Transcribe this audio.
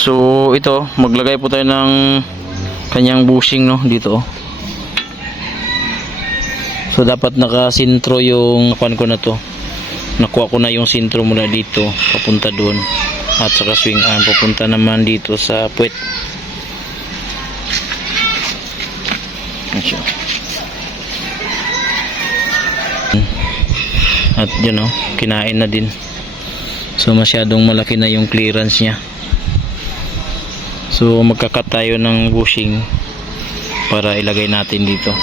So ito, maglagay po tayo ng kanyang bushing, no, dito. So dapat nakasintro yung kuan ko na to. Nakuha ko na yung sintro mula dito papunta doon, at saka swing arm papunta naman dito sa puwet. At yun, oh, kinain na din. So masyadong malaki na yung clearance niya. So magkakat tayo ng bushing para ilagay natin dito.